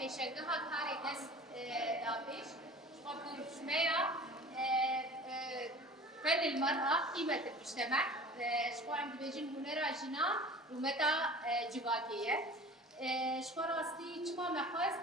پیشنگاه کاری دست دابش خبرشمية فن المرأة قيمة المجتمع شخو عم بيجين هنرا جنا ومتى جواكية شخو راستي كما مخص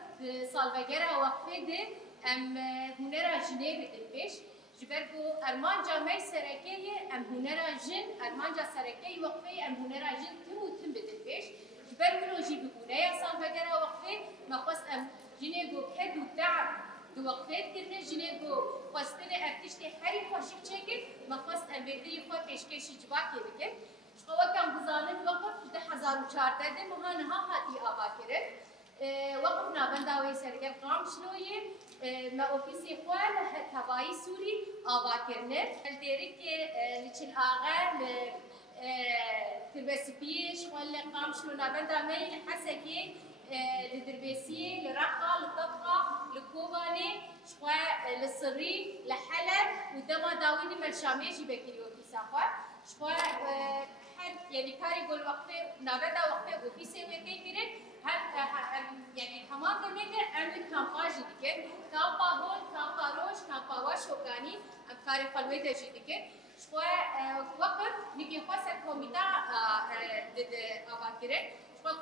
سالفجرا وقفة ده ام هنرا جنيه بدلبش جبركو أرمان جامعي سركية ام هنرا جن أرمان جا سركية وقفة ام هنرا جن تم بدلبش جبركو جي بكونية سالفجرا وقفة مخص ام جنيجو كدو تعب دو وقفات كرنا جنيجو خواستن ارتشتي حري خوشك چكت مخص ام بدي خو پیشکشی جواکی بکن شخوا کم بزانن وقف 2014 ده مهانها هاتی آبا کرد وقف نابنداوی سرگم قام شنویه ما اوفیسی خواه لحتوایی سوری آبا کرنه دیری که لچل آغا تربسپیش ولا قام شنو نابنداوی لحسکی لدربيسية لرقة لطبقة لكوباني شوية للصري لحلب ودما داويني ملشاميجي بكيري وفي سافر شوية حد يعني كاري يقول وقفة نابدا وقفة وفي سوي كيرين يعني همان دمية عمل كامباجي ديكن كامبا هول كامبا روش كامبا واش وكاني كاري فلوي تجي ديكن شوية وقف نيجي خاصة كوميتا ضد أباكرين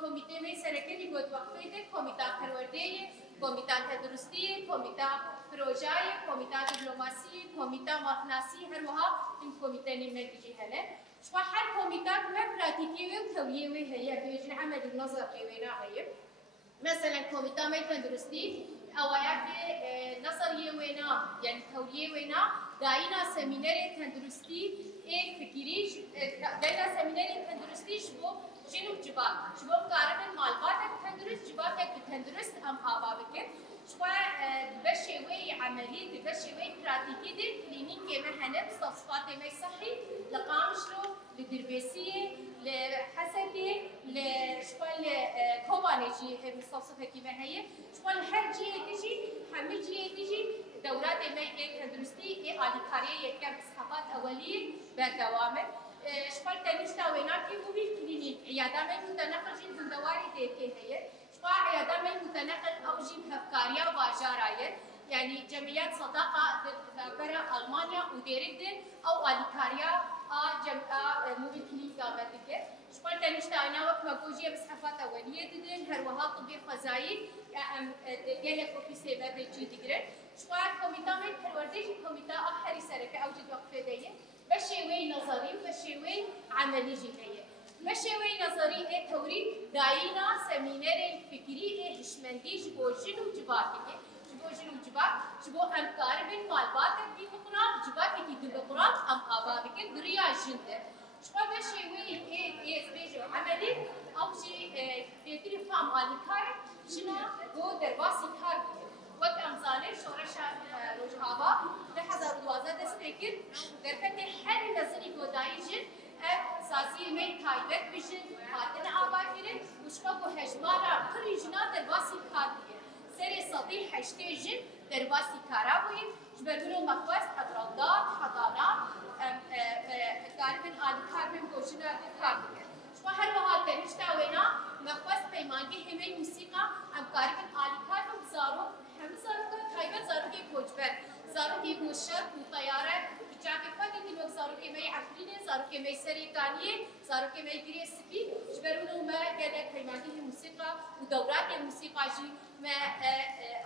کمیته می سرکلی بود وقفه ده کمیته پروردهی کمیته تدرستی کمیته پروژه کمیته دیپلماسی کمیته مخناسی هر وها این کمیته نیمگی هنه شو هر کمیته كمان براتيكي وتوية وهي بيجي عمل النظر وينا هي مثلا كوميتا ما تدرستی اوایات نظریه وینا یعنی تولیه وینا داینا سمینار تندرستی فکریش داینا سمینار تندرستیش بو شنو جبا شباب قارب المالبات تندرست جباب تندرست ام آبا بکن شوى بشوي عملي بشوي براتيكي دي كلينيك مهنة صفات ما صحي لقامشلو لدربيسية لحسبي لشوى كوبانيجي مستوصفة كيما هي شوى الحرجية تجي حملجية تجي دورات ما تدرستي آليكارية يكم صفات أولية بالدوامر شوى التنشتا ويناكي وبي كلينيك عيادة ما متنقل جين دواري ديكي هي عيادة من متنقل أو جيب أفكاريا وباجارايا يعني جمعيات صداقة برا ألمانيا وديردن أو أليكاريا جمعية موبيل كلينيكا مدكة شوال تنشتاينا وقت مجوجية مسحفات أولية ددن هروها طبي فضائي يلي كوفيسي بابيجي دقرن شوال كوميتا من كالورديجي كوميتا آخري سركة أو جد وقفة ديه بشيوي نظري وبشيوي عملي جهية مشوي نظري توري داينا سمينار الفكري هشمندي جبوجن وجباكي جبوجن وجباك جبو أمكار من مالبات في القرآن جباك في القرآن أم أبابك دريا جنده شو مشوي بيجو عملي أو شيء بيتري فهم أليكار جنا هو درباسي كار وقت أمزانه شورشا روجهاوا لحظة دوازة دستكر درفت حر نظري قدايجن سازی می تایبت بشن خاطر آباد کرد وشکا کو هجمارا خریجنا درواسی کار کرد سری صدی هشته جن درواسی کارا بودیم جبرونو مخواست ادرالدار حضانات کاربن آلی کاربن گوشنا کار کرد شما هر وقت تنشتا وینا مخواست پیمانگی همه موسیقا ام کاربن آلی کاربن زارو هم زارو که تایبت زارو که کوچبر زارو وقتی گوشت و طیاره بچاکی خودی دی وقت زاروکی می عفرینه زاروکی می سریکانیه زاروکی می گری سپی جبرونو ما گده پیمانی موسیقی و دورات موسیقی جی ما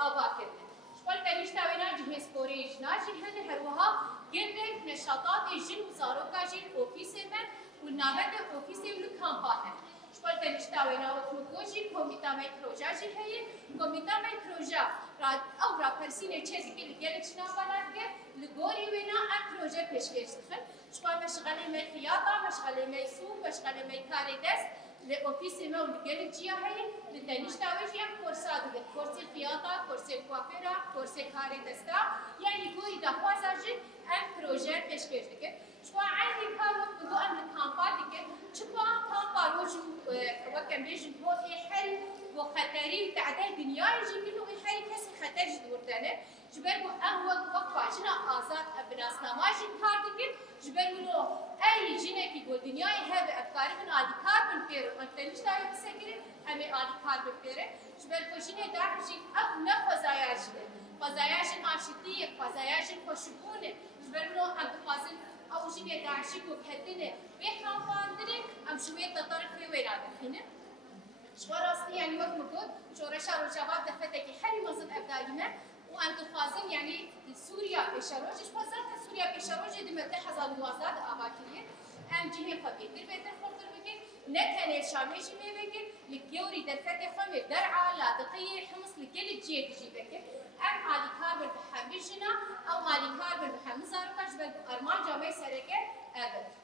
آبا کرده شغل تنیش تاوینا جهاز کوریج ناجی هنده هر وها گرده نشاطات جن و زاروکا جن اوفیس من و نامد اوفیس و کامپانه شغل تنیش تاوینا و کمکوجی کمیتا می پروژه جی هیه کمیتا می پروژه او را پرسینه چیزی که لگل چنا بلده لگوری وینا ام پروژه پیشکش دخل شغل مشغله می خیاطه مشغله می سوق مشغله می کاری دست لأوفيس ما ولقال جيا هاي لتنيش تاويجي أم كورسا ده كورسي خياطة كورسي كوافيرا كورسي كاري دستا يعني كوي ده خوازاجي أم بروجي بيشكش دكه شو عندي كارو بدو أم الكامبا دكه شو كامبا روجو وكم بيجي هو حل وخطرين تعدي الدنيا يجي كله حل كسي خطر جدوردانه جبرو أهوى وقفة جنا آزاد أبناسنا ماجي كار دكه جبرو أي جنة في الدنيا هذا أفكار من عادي كاربون بيرو أنت ليش تاعي بسكري أمي عادي كاربون بيرو جبل كوجينة داعشي أو نفزاياش فزاياش عاشتية فزاياش خشبونة جبل لو أم تفاصيل أو جنة داعشي كوبهتنة بيخام فاندري أم شوية تطرف في ويراد هنا شو راستي يعني وقت موجود شو رشا رجابات دفتك حري مصد أبدايمة وأن تفاصيل يعني سوريا بشروج إيش فزرت سوريا بشروج دي متحز الوازات أباكية أم جهة خبير بيتر خطر بكين نكني شاميش مي بكين لكيوري دفتة خمر درعة لا دقية حمص لكل الجية تجي بكين أم على كاربل بحمجنا أو على كاربل بحمزار كاش بل أرمان جامعي سرقة أبد